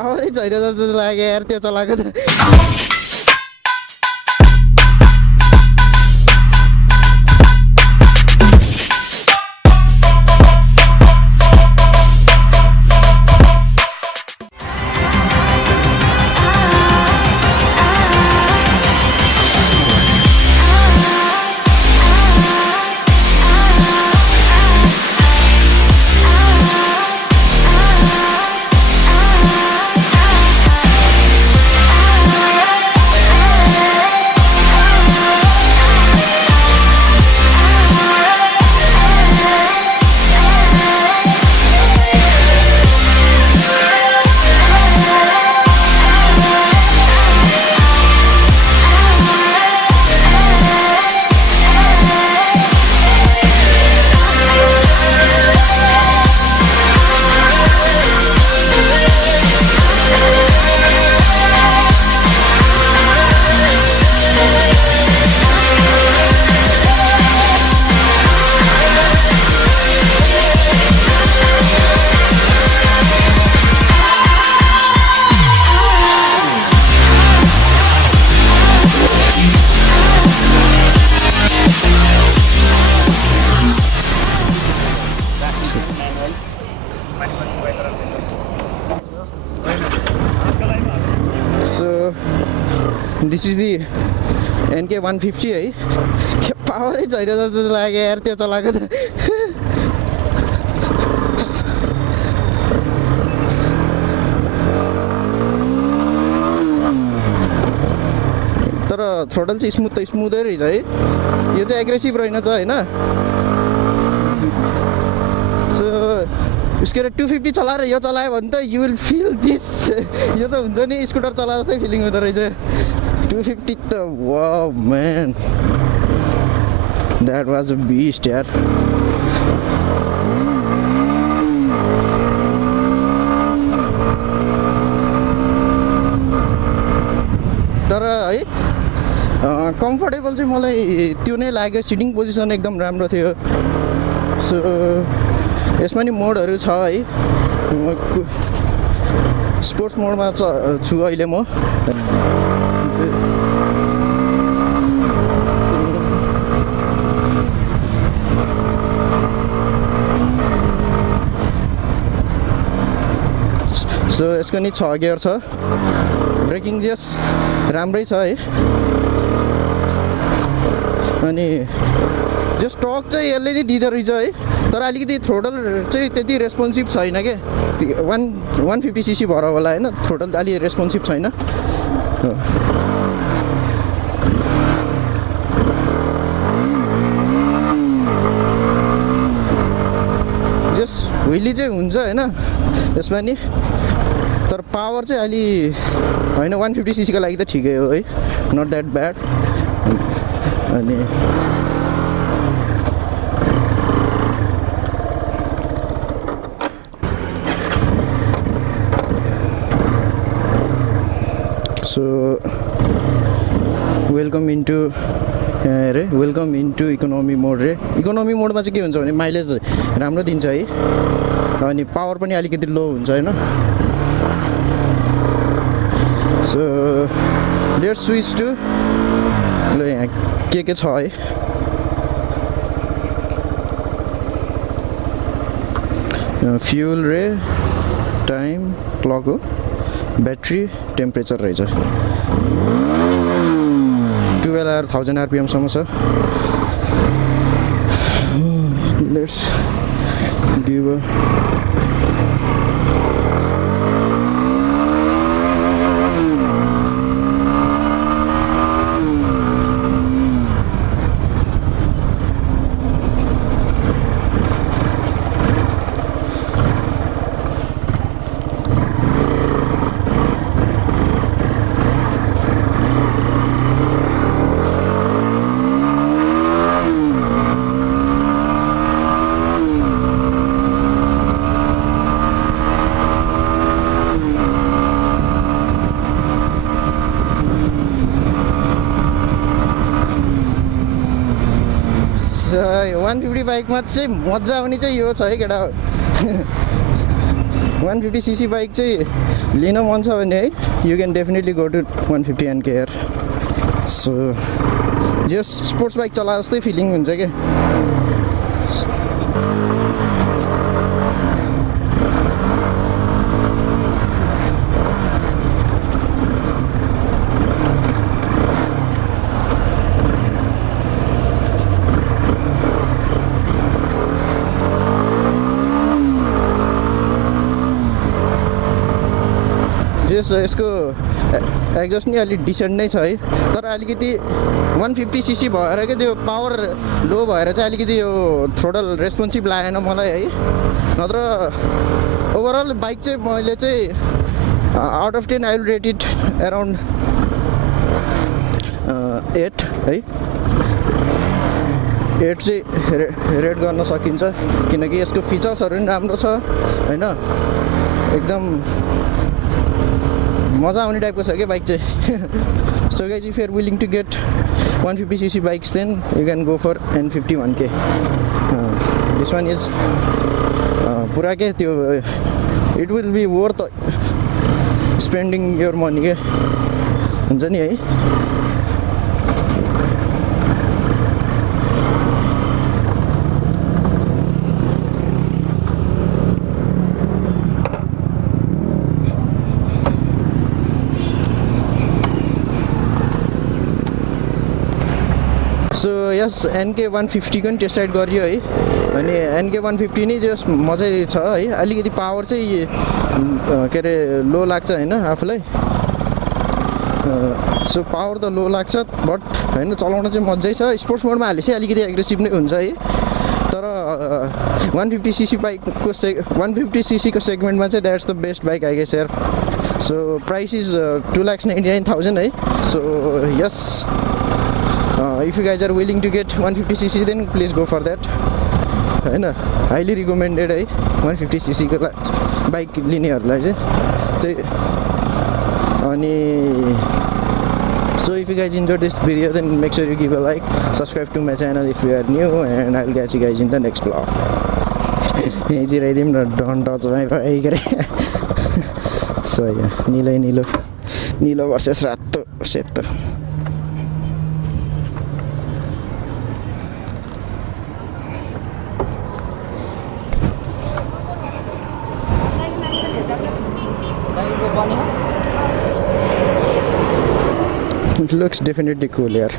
पावरै छैन जस्तो लाग्यो यार त्यो चलाएको त This is the NK150 है के पावरै छैन जस्तो लाग्यो यार त्यो चलाएको त तर थ्रोटल चाहिँ स्मुथै रहेछ है यो चाहिँ एग्रेसिभ रहेनछ हैन सो यसको 250 चलाएर यो चलायो भने त यु विल फिल दिस यो त हुन्छ नि स्कुटर चला जस्तै फिलिङ हुँदो रहेछ 250 त wow man that was a beast यार तर है कम्फर्टेबल चाहिँ मलाई त्यो नै लाग्यो सिटिङ पोजिसन एकदम राम्रो थियो सो यसमा नि मोडहरू छ है स्पोर्ट्स मोडमा छु अहिले म सो यसको नि 6 गियर छ ब्रेकिङ जस राम्रै छ है अनि जस टर्क चाहिँ यसले नै दिँदो रहेछ है तर अलिकति थ्रोटल चाहिँ त्यति रेस्पोन्सिभ छैन के 150 सीसी भएर होला हैन थ्रोटल अलि रेस्पोन्सिभ छैन जस व्हीली चाहिँ हुन्छ हैन यसमा नि तर पावर चाहिँ अलि हैन 150 सीसी को लागि त ठिकै हो है नट द्याट ब्याड अनि सो वेलकम इन्टु इकोनोमी मोड रे इकोनोमी मोडमा चाहिँ के हुन्छ भने माइलेज राम्रो दिन्छ है अनि पावर पनि अलिकति लो हुन्छ हैन सो लेट्स स्विच टु ल यहाँ के छ है फ्युल रे टाइम क्लक हो ब्याट्री टेम्परेचर रहेछ 12,000 RPM सम्म छ लेट्स गिभ बाइकमा चाहिँ मजा आउने चाहिँ यो छ है केटा 150cc बाइक चाहिँ लिन मन छ भने है you can definitely go to 150 NK यार सो जस स्पोर्ट्स बाइक चला जस्तै फिलिङ हुन्छ क्या यसको एक्जस्ट नि अलिक डिसेन्ट नै छ है तर अलिकति 150cc भएर क्या त्यो पावर लो भएर चाहिँ अलिकति यो थ्रोटल रेस्पोन्सिभ लागेन मलाई है नत्र ओभरअल बाइक चाहिँ मैले चाहिँ out of 10 I will rate it around 8 है 8 चाहिँ रेट गर्न सकिन्छ किनकि यसको फिचर्सहरू पनि राम्रो छ होइन एकदम मजा आउने टाइपको छ क्या बाइक चाहिँ so guys if you are willing to get 150cc bikes then you can go for N50 1K this one is पुरा के त्यो it will be worth spending your money के हुन्छ नि है सो यस NK 150 को नि टेस्ट राइड गरियो है अनि NK 150 नै जस मजै छ है अलिकति पावर चाहिँ के अरे लो लाग्छ हैन आफूलाई सो पावर त लो लाग्छ बट हैन चलाउन चाहिँ मजै छ स्पोर्ट्स मोडमा हालेपछि अलिकति एग्रेसिभ नै हुन्छ है तर 150cc बाइकको 150cc को सेगमेन्टमा चाहिँ that's the best bike I guess यार सो प्राइस इज 2,99,000 है so yes if you guys are willing to get 150cc then please go for that हैन हाइली रिकमेन्डेड है 150cc को बाइक लिनेहरूलाई चाहिँ त्यही अनि so if you guys enjoyed this video then make sure you give a like subscribe to my channel if you are new and I will catch you guys in the next vlog यही जिराइदिउँ न don't touch my bike रे so यहाँ निलो versus रातो सेतो It looks definitely cool here.